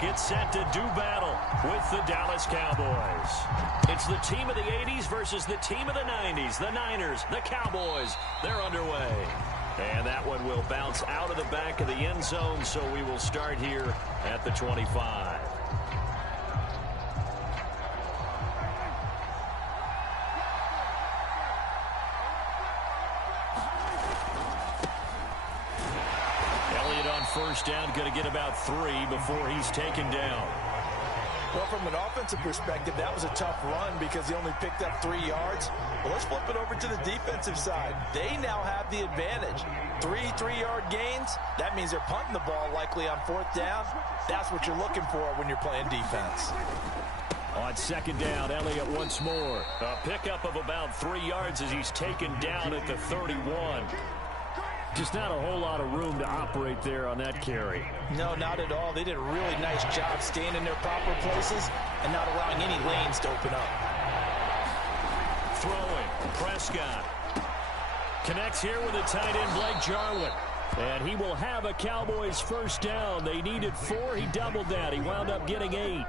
get set to do battle with the Dallas Cowboys. It's the team of the 80s versus the team of the 90s. The Niners, the Cowboys, they're underway. And that one will bounce out of the back of the end zone, so we will start here at the 25. First down, going to get about 3 before he's taken down. Well, from an offensive perspective, that was a tough run because he only picked up 3 yards. Well, let's flip it over to the defensive side. They now have the advantage. 3 3-yard gains, that means they're punting the ball likely on 4th down. That's what you're looking for when you're playing defense. On 2nd down, Elliott once more. A pickup of about 3 yards as he's taken down at the 31. Just not a whole lot of room to operate there on that carry. No, not at all. They did a really nice job staying in their proper places and not allowing any lanes to open up. Throwing, Prescott. Connects here with the tight end, Blake Jarwin. And he will have a Cowboys first down. They needed 4. He doubled that. He wound up getting 8.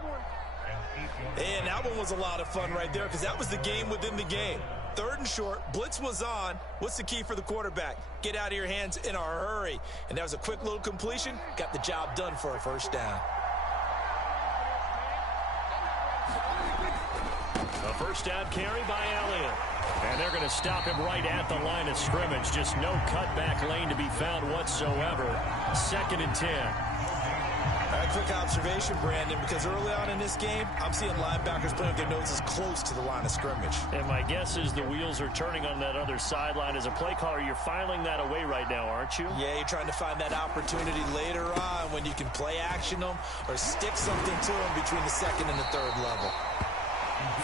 And that one was a lot of fun right there because that was the game within the game. 3rd and short, blitz was on. What's the key for the quarterback? Get out of your hands in a hurry. And that was a quick little completion. Got the job done for a first down. A first down carry by Elliott. And they're going to stop him right at the line of scrimmage. Just no cutback lane to be found whatsoever. 2nd and 10. A quick observation, Brandon, because early on in this game, I'm seeing linebackers playing with their noses close to the line of scrimmage. And my guess is the wheels are turning on that other sideline. As a play caller, you're filing that away right now, aren't you? Yeah, you're trying to find that opportunity later on when you can play action them or stick something to them between the 2nd and the 3rd level.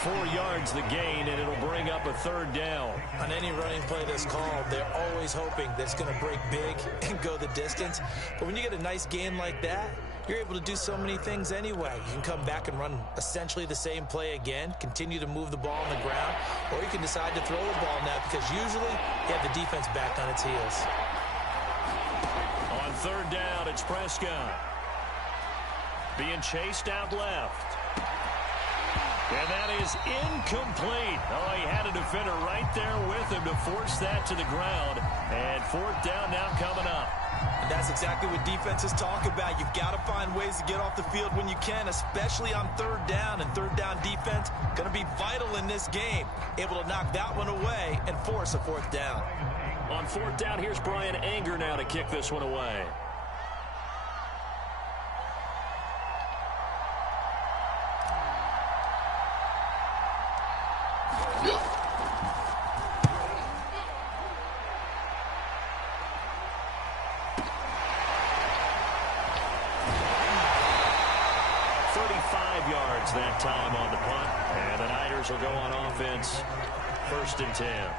4 yards the gain, and it'll bring up a 3rd down. On any running play that's called, they're always hoping that it's going to break big and go the distance. But when you get a nice gain like that, you're able to do so many things anyway. You can come back and run essentially the same play again, continue to move the ball on the ground, or you can decide to throw the ball now because usually you have the defense back on its heels. On 3rd down, it's Prescott. Being chased out left. And that is incomplete. Oh, he had a defender right there with him to force that to the ground. And 4th down now coming up. And that's exactly what defenses talk about. You've got to find ways to get off the field when you can, especially on 3rd down. And 3rd down defense going to be vital in this game. Able to knock that one away and force a 4th down. On 4th down, here's Brian Anger now to kick this one away. That time on the punt, and the Niners will go on offense. 1st and 10.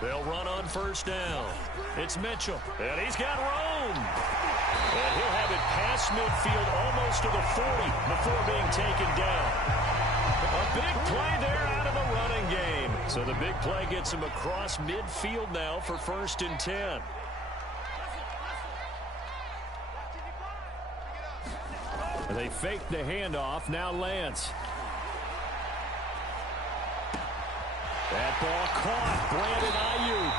They'll run on 1st down. It's Mitchell, and he's got room. And he'll have it past midfield almost to the 40 before being taken down. A big play there out of the running game. So the big play gets him across midfield now for 1st and 10. They fake the handoff. Now Lance. That ball caught. Brandon Ayuk.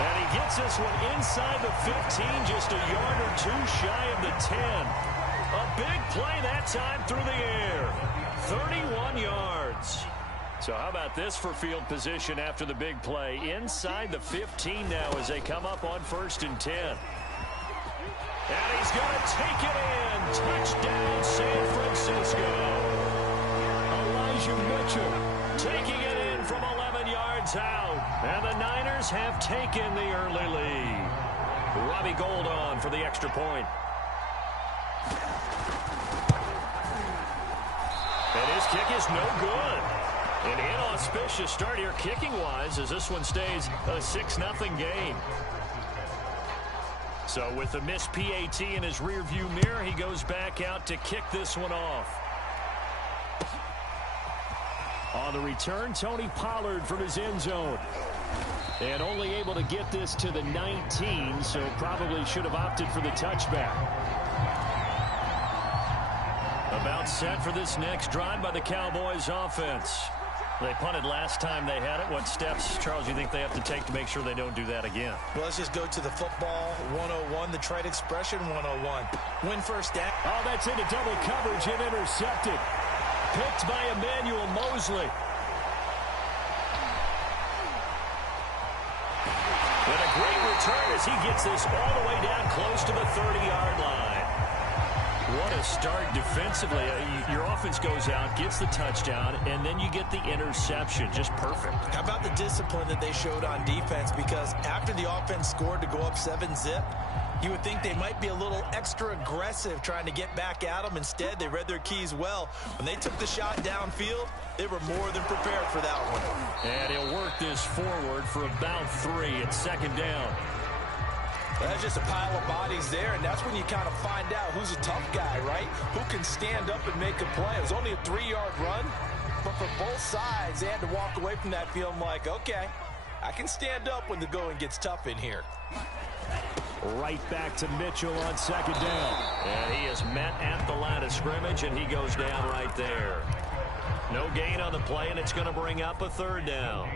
And he gets this one inside the 15, just a yard or 2 shy of the 10. A big play that time through the air. 31 yards. So how about this for field position after the big play? Inside the 15 now as they come up on 1st and 10. And he's going to take it in. Touchdown, San Francisco. Elijah Mitchell taking it in from 11 yards out. And the Niners have taken the early lead. Robbie Gould on for the extra point. And his kick is no good. An inauspicious start here kicking-wise as this one stays a 6-0 game. So with the missed PAT in his rearview mirror, he goes back out to kick this one off. On the return, Tony Pollard from his end zone. And only able to get this to the 19, so probably should have opted for the touchback. About set for this next drive by the Cowboys offense. They punted last time they had it. What steps, Charles, you think they have to take to make sure they don't do that again? Well, let's just go to the football 101, the trade expression 101. Win first down. Oh, that's into double coverage and intercepted. Picked by Emmanuel Mosley. And a great return as he gets this all the way down close to the 30-yard line. What a start defensively. Your offense goes out, gets the touchdown, and then you get the interception. Just perfect. How about the discipline that they showed on defense? Because after the offense scored to go up 7-zip, you would think they might be a little extra aggressive trying to get back at them. Instead, they read their keys well. When they took the shot downfield, they were more than prepared for that one. And he'll work this forward for about 3 at second down. That's just a pile of bodies there, and that's when you kind of find out who's a tough guy, right? Who can stand up and make a play. It was only a 3-yard run, but for both sides, they had to walk away from that feeling like, okay, I can stand up when the going gets tough in here. Right back to Mitchell on second down. And he is met at the line of scrimmage, and he goes down right there. No gain on the play, and it's going to bring up a third down.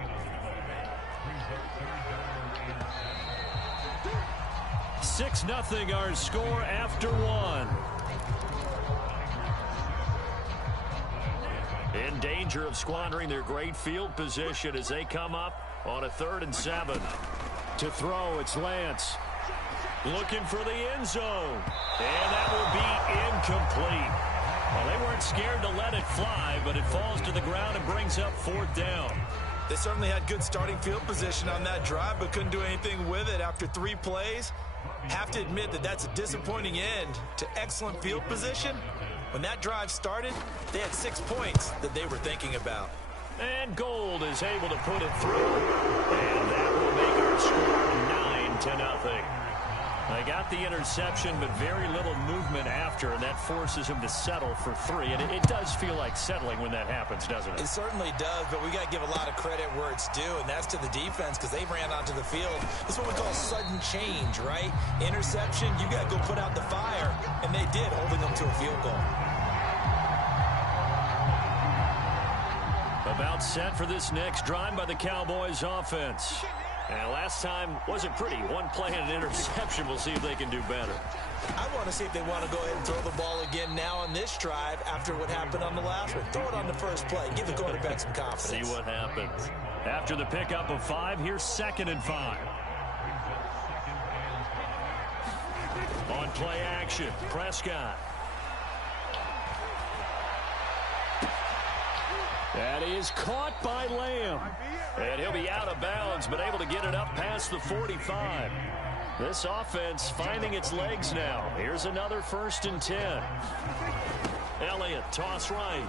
6-0 our score after 1. In danger of squandering their great field position as they come up on a 3rd and 7. To throw, it's Lance. Looking for the end zone. And that will be incomplete. Well, they weren't scared to let it fly, but it falls to the ground and brings up 4th down. They certainly had good starting field position on that drive, but couldn't do anything with it after 3 plays. Have to admit that that's a disappointing end to excellent field position. When that drive started, they had 6 points that they were thinking about. And Gould is able to put it through. And that will make our score 9-0. They got the interception, but very little movement after, and that forces him to settle for 3. And it does feel like settling when that happens, doesn't it? It certainly does, but we got to give a lot of credit where it's due, and that's to the defense because they ran onto the field. This is what we call sudden change, right? Interception, you got to go put out the fire, and they did, holding them to a field goal. About set for this next drive by the Cowboys offense. And last time wasn't pretty. 1 play and an interception. We'll see if they can do better. I want to see if they want to go ahead and throw the ball again now on this drive after what happened on the last one. Throw it on the first play. Give the quarterback some confidence. See what happens. After the pickup of 5, here's 2nd and 5. On play action, Prescott. That is caught by Lamb. And he'll be out of bounds, but able to get it up past the 45. This offense finding its legs now. Here's another 1st and 10. Elliott, toss right.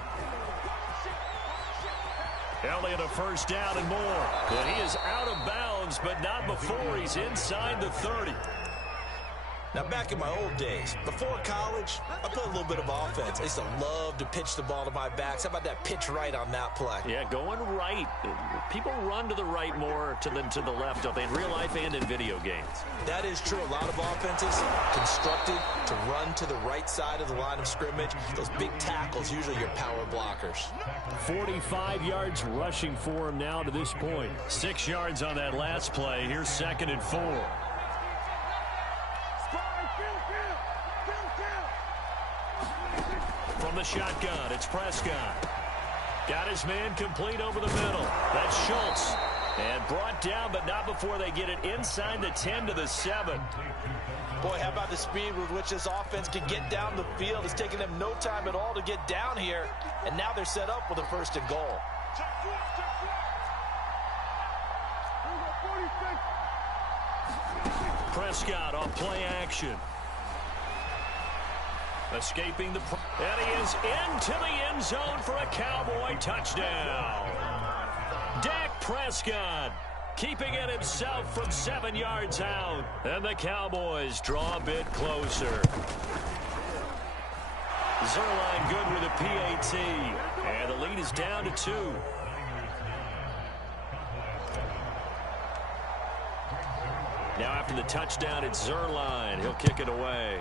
Elliott a 1st down and more. And he is out of bounds, but not before he's inside the 30. Now, back in my old days, before college, I played a little bit of offense. I used to love to pitch the ball to my backs. How about that pitch right on that play? Yeah, going right. People run to the right more than to the left, don't they, in real life and in video games? That is true. A lot of offenses constructed to run to the right side of the line of scrimmage. Those big tackles, usually your power blockers. 45 yards rushing for him now to this point. 6 yards on that last play. Here's 2nd and 4. From the shotgun, it's Prescott. Got his man complete over the middle. That's Schultz. And brought down, but not before they get it inside the 10 to the 7. Boy, how about the speed with which this offense can get down the field? It's taken them no time at all to get down here. And now they're set up with a 1st and goal. Prescott off play action. Escaping the... And he is into the end zone for a Cowboy touchdown. Dak Prescott keeping it himself from 7 yards out. And the Cowboys draw a bit closer. Zerline good with a PAT. And the lead is down to 2. Now after the touchdown, it's Zerline. He'll kick it away.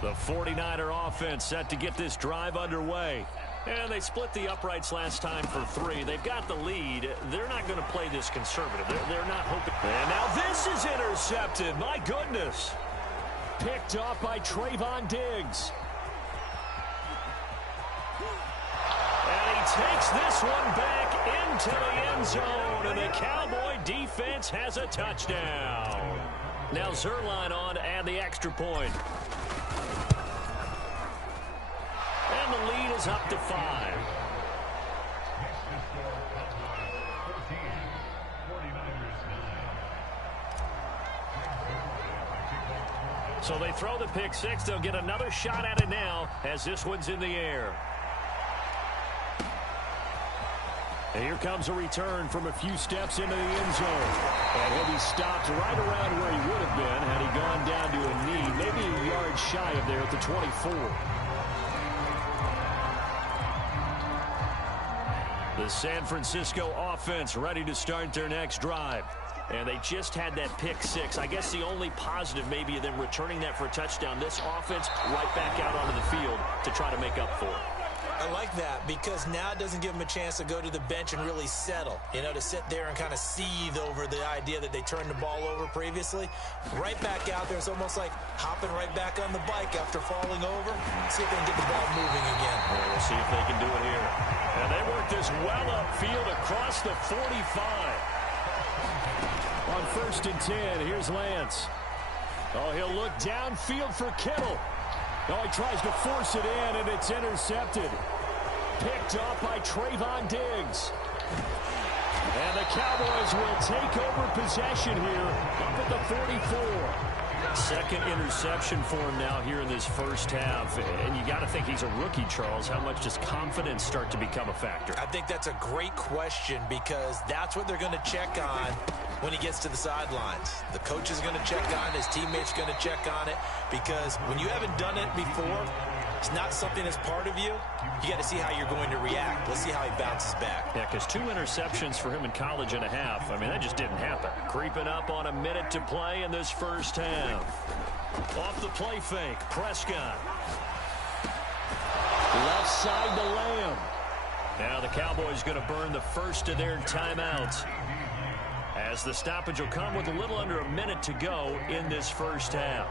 The 49er offense set to get this drive underway. And they split the uprights last time for 3. They've got the lead. They're not going to play this conservative. They're not hoping. And now this is intercepted. My goodness. Picked off by Trayvon Diggs. And he takes this one back into the end zone. And the Cowboy defense has a touchdown. Now Zerline on to add the extra point. And the lead is up to 5. So they throw the pick 6. They'll get another shot at it now as this one's in the air. And here comes a return from a few steps into the end zone. And he'll be stopped right around where he would have been had he gone down to a knee, maybe a yard shy of there at the 24. The San Francisco offense ready to start their next drive. And they just had that pick 6. I guess the only positive maybe of them returning that for a touchdown. This offense right back out onto the field to try to make up for it. I like that because now it doesn't give them a chance to go to the bench and really settle. You know, to sit there and kind of seethe over the idea that they turned the ball over previously. Right back out there, it's almost like hopping right back on the bike after falling over. See if they can get the ball moving again. Yeah, we'll see if they can do it here. And they work this well upfield across the 45. On 1st and 10, here's Lance. Oh, he'll look downfield for Kittle. Oh, he tries to force it in, and it's intercepted. Picked off by Trayvon Diggs. And the Cowboys will take over possession here up at the 44. Second interception for him now here in this first half. And you got to think he's a rookie, Charles. How much does confidence start to become a factor? I think that's a great question because that's what they're going to check on when he gets to the sidelines. The coach is going to check on it. His teammates going to check on it because when you haven't done it before, it's not something that's part of you. You got to see how you're going to react. Let's see how he bounces back. Yeah, because 2 interceptions for him in college and a half. I mean, that just didn't happen. Creeping up on a minute to play in this first half. Off the play fake, Prescott. Left side to Lamb. Now the Cowboys going to burn the first of their timeouts, as the stoppage will come with a little under a minute to go in this first half.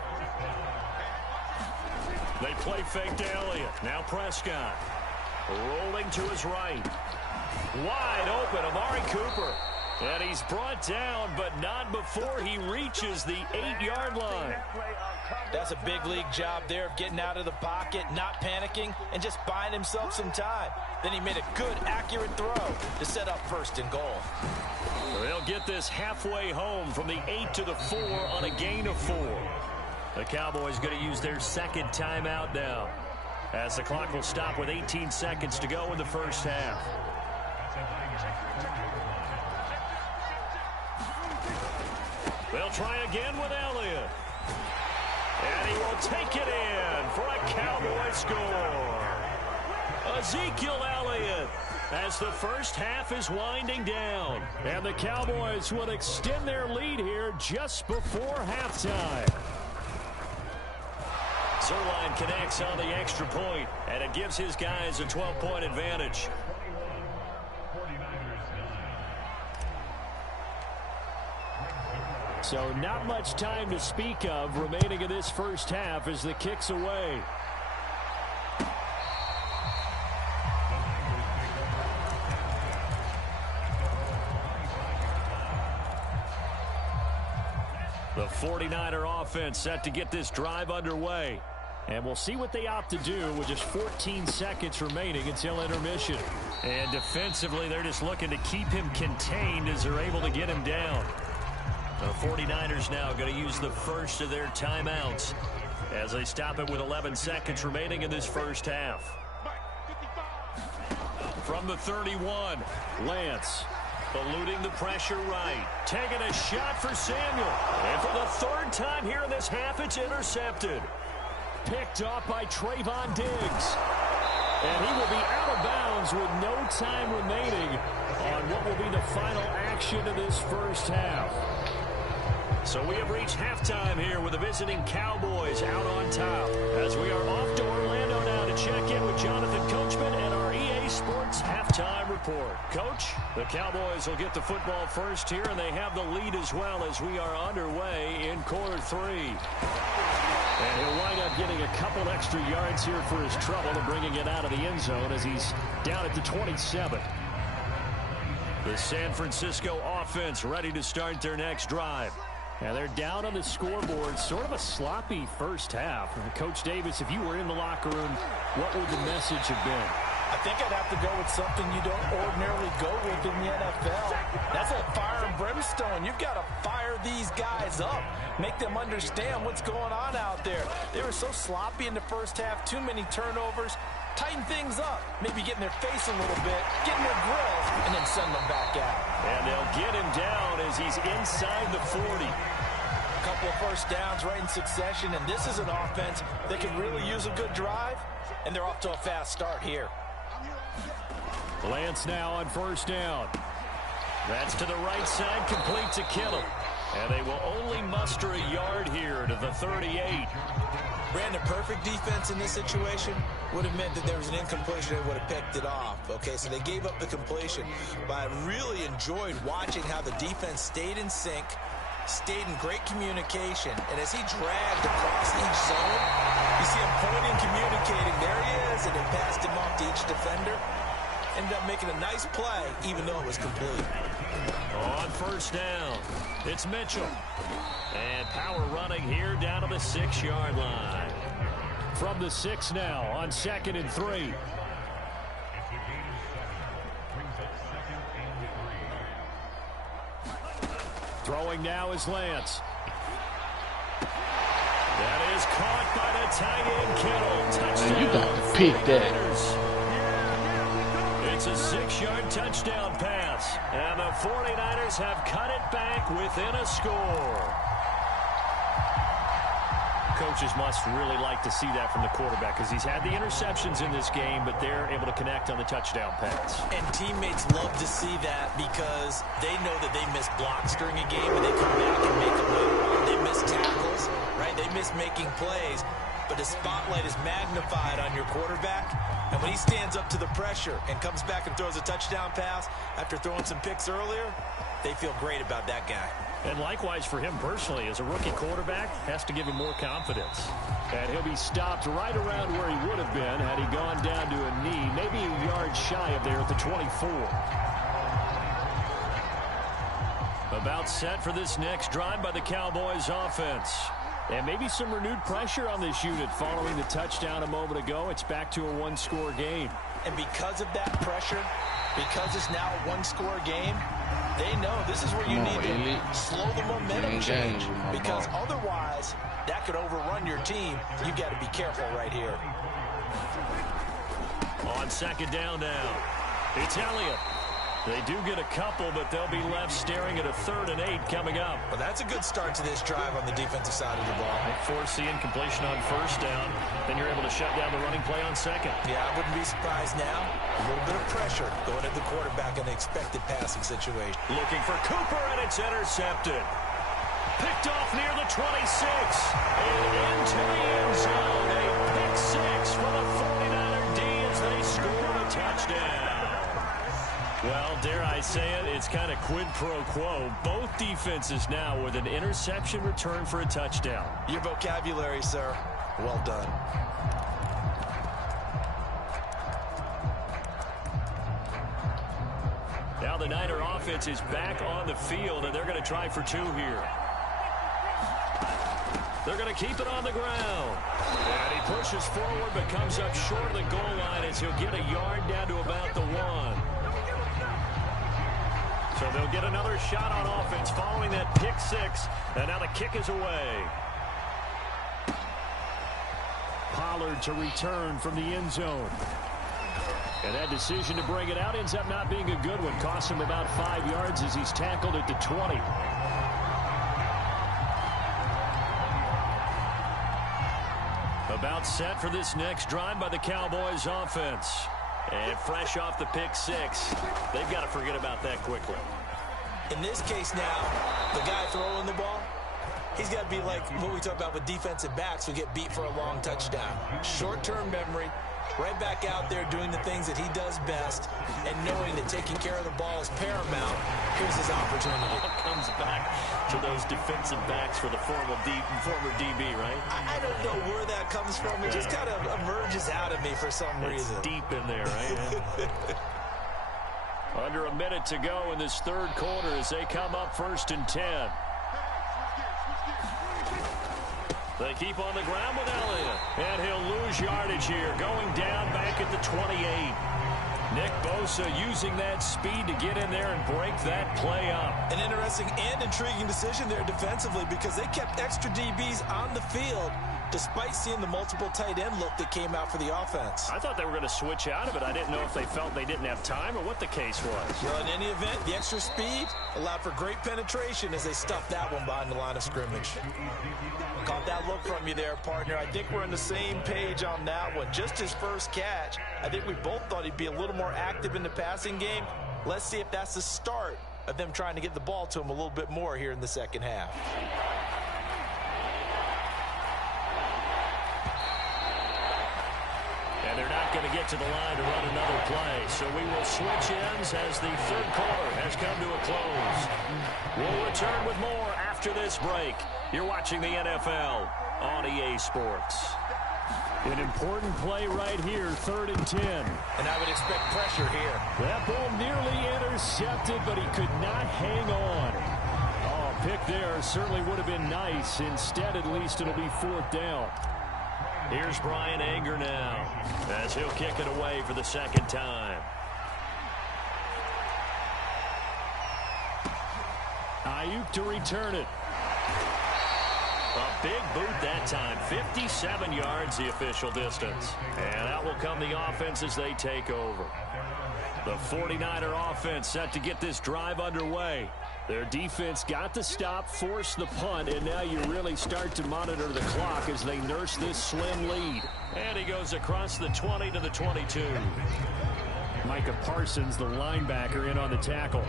They play fake to Elliott. Now Prescott. Rolling to his right. Wide open, Amari Cooper. And he's brought down, but not before he reaches the 8-yard line. That's a big league job there of getting out of the pocket, not panicking, and just buying himself some time. Then he made a good, accurate throw to set up 1st and goal. They'll get this halfway home from the 8 to the 4 on a gain of 4. The Cowboys going to use their second timeout now, as the clock will stop with 18 seconds to go in the first half. They'll try again with Elliott. And he will take it in for a Cowboy score. Ezekiel Elliott, as the first half is winding down. And the Cowboys will extend their lead here just before halftime. Zerline connects on the extra point, and it gives his guys a 12-point advantage. So not much time to speak of remaining in this first half as the kick's away. The 49er offense set to get this drive underway. And we'll see what they opt to do with just 14 seconds remaining until intermission. And defensively, they're just looking to keep him contained as they're able to get him down. The 49ers now going to use the first of their timeouts as they stop it with 11 seconds remaining in this first half. From the 31, Lance eluding the pressure right. Taking a shot for Samuel. And for the third time here in this half, it's intercepted. Picked off by Trayvon Diggs. And he will be out of bounds with no time remaining on what will be the final action of this first half. So we have reached halftime here with the visiting Cowboys out on top. As we are off to Orlando now to check in with Jonathan Coachman and our EA Sports halftime report. Coach, the Cowboys will get the football first here, and they have the lead as well as we are underway in quarter 3. And he'll wind up getting a couple extra yards here for his trouble and bringing it out of the end zone as he's down at the 27. The San Francisco offense ready to start their next drive. Now they're down on the scoreboard, sort of a sloppy first half. And Coach Davis, if you were in the locker room, what would the message have been? I think I'd have to go with something you don't ordinarily go with in the NFL. That's like fire and brimstone. You've got to fire these guys up. Make them understand what's going on out there. They were so sloppy in the first half. Too many turnovers. Tighten things up. Maybe get in their face a little bit. Get in their grills. And then send them back out. And they'll get him down as he's inside the 40. A couple of first downs right in succession. And this is an offense that could really use a good drive. And they're off to a fast start here. Lance now on first down. That's to the right side, complete to Kittle. And they will only muster a yard here to the 38. Brandon, perfect defense in this situation would have meant that there was an incompletion and would have picked it off. Okay, so they gave up the completion. But I really enjoyed watching how the defense stayed in sync, stayed in great communication. And as he dragged across each zone, you see him pointing, communicating. There he is, and it passed him off to each defender. Ended up making a nice play, even though it was complete. On first down, it's Mitchell. And power running here down to the 6-yard line. From the 6 now on 2nd and 3. Throwing now is Lance. That is caught by the tight end Kittle. Touchdown. Man, you got to pick that. It's a 6-yard touchdown pass. And the 49ers have cut it back within a score. Coaches must really like to see that from the quarterback because he's had the interceptions in this game, but they're able to connect on the touchdown pass. And teammates love to see that because they know that they miss blocks during a game and they come back and make them later on. They miss tackles, right? They miss making plays, but the spotlight is magnified on your quarterback. And when he stands up to the pressure and comes back and throws a touchdown pass after throwing some picks earlier, they feel great about that guy. And likewise for him personally, as a rookie quarterback, has to give him more confidence. And he'll be stopped right around where he would have been had he gone down to a knee, maybe a yard shy of there at the 24. About set for this next drive by the Cowboys offense. And maybe some renewed pressure on this unit following the touchdown a moment ago. It's back to a one-score game. And because of that pressure, because it's now a one-score game, they know this is where you need to slow the momentum change. Because otherwise, that could overrun your team. You've got to be careful right here. On 2nd down now, it's Elliott. They do get a couple, but they'll be left staring at a 3rd and 8 coming up. Well, that's a good start to this drive on the defensive side of the ball. Force the incompletion on first down. Then you're able to shut down the running play on 2nd. Yeah, I wouldn't be surprised now. A little bit of pressure going at the quarterback in the expected passing situation. Looking for Cooper, and it's intercepted. Picked off near the 26. And into the end zone. A pick 6 for the 49er D as they score a touchdown. Well, dare I say it, it's kind of quid pro quo. Both defenses now with an interception return for a touchdown. Your vocabulary, sir. Well done. Now the Niner offense is back on the field, and they're going to try for 2 here. They're going to keep it on the ground. And he pushes forward but comes up short of the goal line as he'll get a yard down to about the 1. So they'll get another shot on offense following that pick 6. And now the kick is away. Pollard to return from the end zone. And that decision to bring it out ends up not being a good one. Costs him about 5 yards as he's tackled at the 20. About set for this next drive by the Cowboys offense. And fresh off the pick 6. They've got to forget about that quickly. In this case now, the guy throwing the ball, he's got to be like what we talk about with defensive backs who get beat for a long touchdown. Short-term memory, right back out there doing the things that he does best, and knowing that taking care of the ball is paramount. Here's his opportunity. Comes back to those defensive backs for the former DB, right? I don't know where that comes from. It just kind of emerges out of me for some reason. It's deep in there, right? Under a minute to go in this third quarter as they come up 1st and 10. They keep on the ground with Elliott. And he'll lose yardage here, going down back at the 28. Nick Bosa using that speed to get in there and break that play up. An interesting and intriguing decision there defensively because they kept extra DBs on the field despite seeing the multiple tight end look that came out for the offense. I thought they were going to switch out of it. I didn't know if they felt they didn't have time or what the case was. Well, in any event, the extra speed allowed for great penetration as they stuffed that one behind the line of scrimmage. Caught that look from you there, partner. I think we're on the same page on that one. Just his first catch. I think we both thought he'd be a little more active in the passing game. Let's see if that's the start of them trying to get the ball to him a little bit more here in the second half. And they're not going to get to the line to run another play. So we will switch ends as the third quarter has come to a close. We'll return with more after this break. You're watching the NFL on EA Sports. An important play right here, 3rd and 10. And I would expect pressure here. That ball nearly intercepted, but he could not hang on. Oh, pick there certainly would have been nice. Instead, at least it'll be 4th down. Here's Brian Anger now as he'll kick it away for the second time. Ayuk to return it. A big boot that time. 57 yards the official distance. And out will come the offense as they take over. The 49er offense set to get this drive underway. Their defense got the stop, forced the punt, and now you really start to monitor the clock as they nurse this slim lead. And he goes across the 20 to the 22. Micah Parsons, the linebacker, in on the tackle.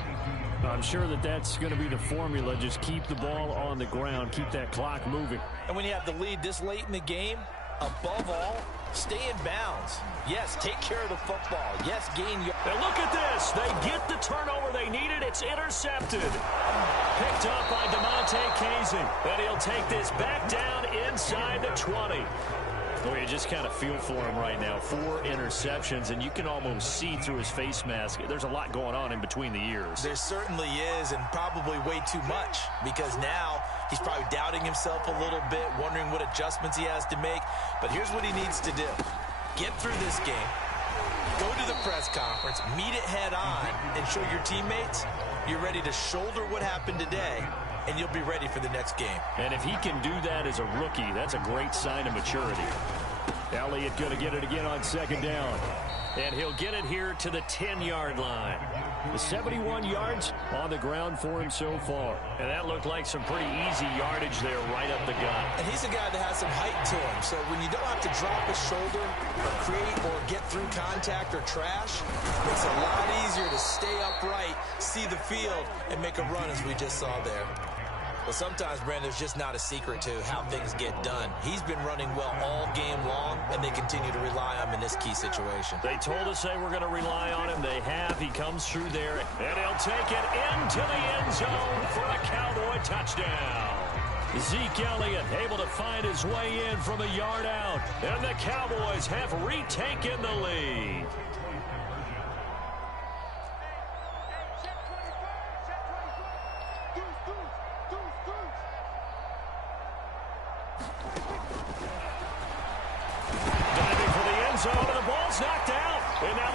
I'm sure that that's going to be the formula. Just keep the ball on the ground, keep that clock moving. And when you have the lead this late in the game, above all, stay in bounds. Yes, take care of the football. Yes, gain your... And look at this. They get the turnover they needed. It's intercepted. Picked up by DeMonte Casey. And he'll take this back down inside the 20. Boy, you just kind of feel for him right now. 4 interceptions, and you can almost see through his face mask. There's a lot going on in between the ears. There certainly is, and probably way too much, because now he's probably doubting himself a little bit, wondering what adjustments he has to make. But here's what he needs to do. Get through this game, go to the press conference, meet it head on, and show your teammates you're ready to shoulder what happened today, and you'll be ready for the next game. And if he can do that as a rookie, that's a great sign of maturity. Elliott going to get it again on 2nd down. And he'll get it here to the 10-yard line. The 71 yards on the ground for him so far. And that looked like some pretty easy yardage there right up the gut. And he's a guy that has some height to him. So when you don't have to drop his shoulder or create or get through contact or trash, it's a lot easier to stay upright, see the field, and make a run as we just saw there. Well, sometimes, Brandon, there's just not a secret to how things get done. He's been running well all game long, and they continue to rely on him in this key situation. They told us they were going to rely on him. They have. He comes through there, and he'll take it into the end zone for a Cowboy touchdown. Zeke Elliott able to find his way in from a yard out, and the Cowboys have retaken the lead.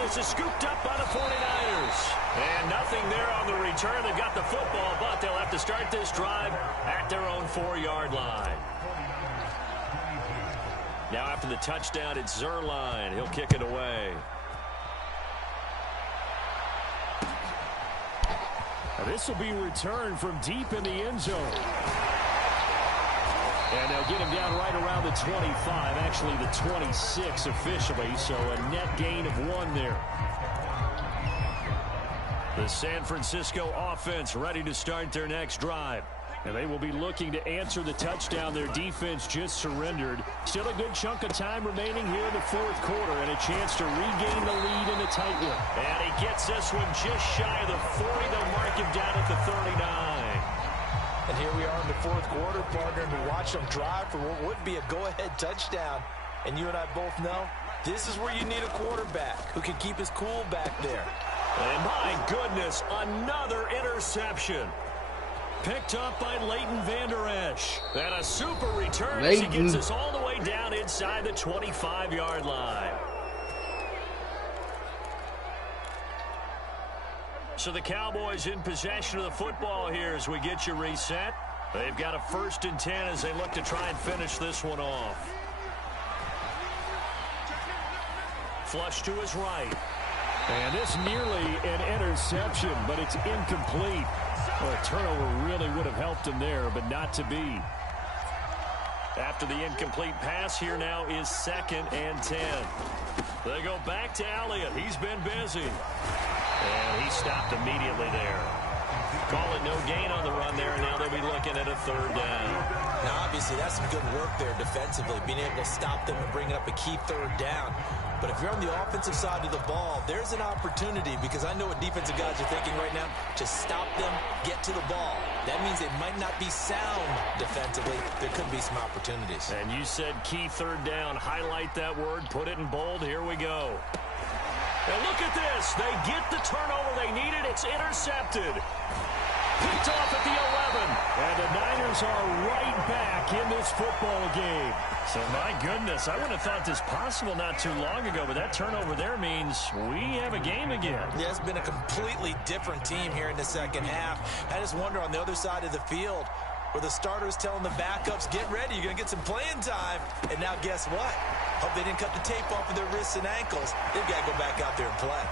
This is scooped up by the 49ers. And nothing there on the return. They've got the football, but they'll have to start this drive at their own 4-yard line. Now after the touchdown, it's Zerline. He'll kick it away. This will be returned from deep in the end zone. And they'll get him down right around the 25, actually the 26 officially, so a net gain of 1 there. The San Francisco offense ready to start their next drive. And they will be looking to answer the touchdown their defense just surrendered. Still a good chunk of time remaining here in the 4th quarter and a chance to regain the lead in a tight one. And he gets this one just shy of the 40. They'll mark him down at the 39. And here we are in the 4th quarter, partner, and we watch them drive for what would be a go-ahead touchdown. And you and I both know this is where you need a quarterback who can keep his cool back there. And my goodness, another interception. Picked up by Leighton Vander Esch. And a super return as he gets us all the way down inside the 25-yard line. So the Cowboys in possession of the football here as we get you reset. They've got a 1st and 10 as they look to try and finish this one off. Flush to his right. And this nearly an interception, but it's incomplete. Well, a turnover really would have helped him there, but not to be. After the incomplete pass, here now is 2nd and 10. They go back to Elliott. He's been busy. And he stopped immediately there. Call it no gain on the run there, and now they'll be looking at a 3rd down. Now, obviously, that's some good work there defensively, being able to stop them and bringing up a key 3rd down. But if you're on the offensive side of the ball, there's an opportunity, because I know what defensive guys are thinking right now. Just stop them, get to the ball. That means they might not be sound defensively. There could be some opportunities. And you said key 3rd down. Highlight that word. Put it in bold. Here we go. And look at this. They get the turnover they needed. It's intercepted. Picked off at the 11. And the Niners are right back in this football game. So, my goodness, I wouldn't have thought this possible not too long ago, but that turnover there means we have a game again. Yeah, it's been a completely different team here in the 2nd half. I just wonder on the other side of the field, where the starters telling the backups, get ready, you're going to get some playing time. And now guess what? Hope they didn't cut the tape off of their wrists and ankles. They've got to go back out there and play.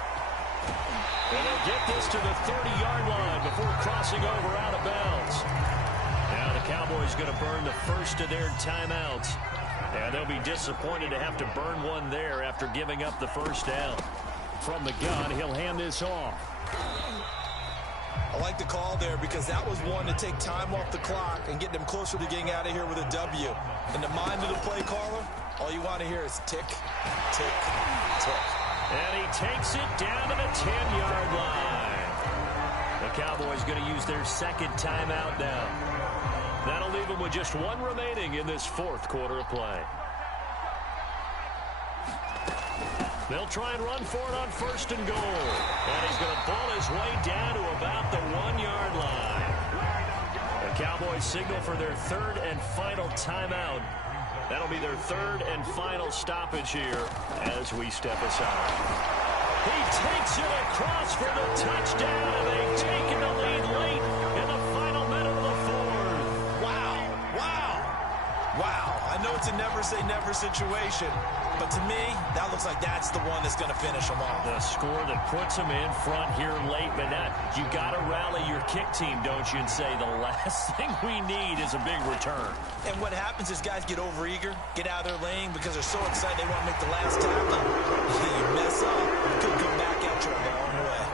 And they'll get this to the 30-yard line before crossing over out of bounds. Now the Cowboys going to burn the first of their timeouts. And they'll be disappointed to have to burn one there after giving up the 1st down. From the gun, he'll hand this off. I like the call there because that was one to take time off the clock and get them closer to getting out of here with a W. In the mind of the play caller, all you want to hear is tick, tick, tick. And he takes it down to the 10-yard line. The Cowboys going to use their 2nd timeout now. That'll leave them with just 1 remaining in this 4th quarter of play. They'll try and run for it on 1st and goal. And he's going to ball his way down to about the 1-yard line. The Cowboys signal for their 3rd and final timeout. That'll be their 3rd and final stoppage here as we step aside. He takes it across for the touchdown, and they've taken the lead late in the final minute of the 4th. Wow, wow, wow. I know it's a never-say-never situation, but to me, that looks like that's the one that's going to finish them off. The score that puts them in front here late, but not. You got to rally your kick team, don't you, and say the last thing we need is a big return. And what happens is guys get overeager, get out of their lane because they're so excited they want to make the last tackle. You mess up, it could come back at you a long way.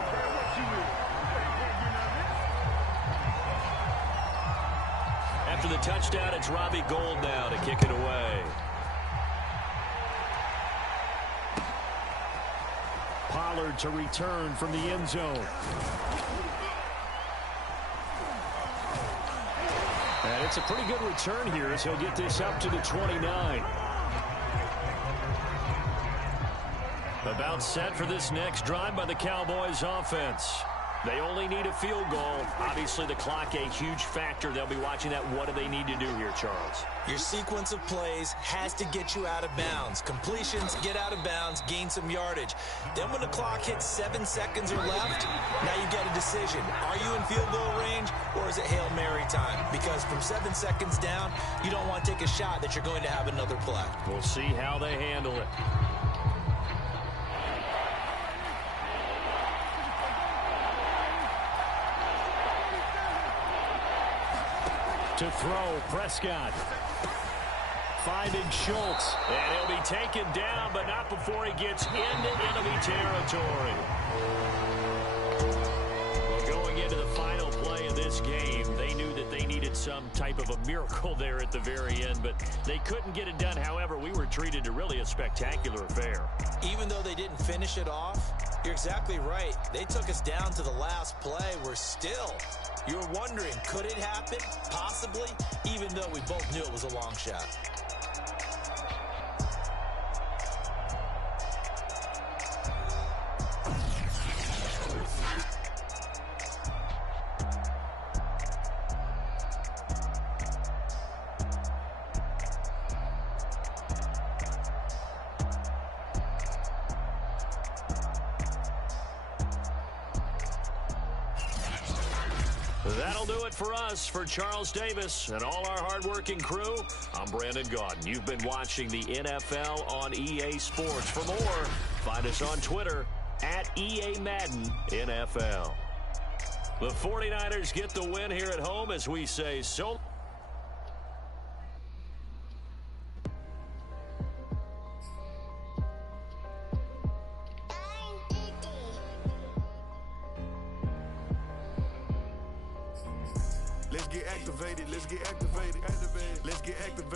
After the touchdown, it's Robbie Gould now to kick it away. Pollard to return from the end zone. And it's a pretty good return here as he'll get this up to the 29. About set for this next drive by the Cowboys offense. They only need a field goal. Obviously, the clock a huge factor. They'll be watching that. What do they need to do here, Charles? Your sequence of plays has to get you out of bounds. Completions, get out of bounds, gain some yardage. Then when the clock hits 7 seconds or left, now you get a decision. Are you in field goal range, or is it Hail Mary time? Because from 7 seconds down, you don't want to take a shot that you're going to have another play. We'll see how they handle it. To throw, Prescott. Finding Schultz. And he'll be taken down, but not before he gets into enemy territory. Well, going into the final play of this game, they knew that they needed some type of a miracle there at the very end, but they couldn't get it done. However, we were treated to really a spectacular affair. Even though they didn't finish it off, you're exactly right. They took us down to the last play. We're still... You're wondering, could it happen? Possibly, even though we both knew it was a long shot. That'll do it for us. For Charles Davis and all our hardworking crew, I'm Brandon Gaudin. You've been watching the NFL on EA Sports. For more, find us on Twitter at EA Madden NFL. The 49ers get the win here at home as we say so. Let's get activated. Let's get activated. Let's get activated.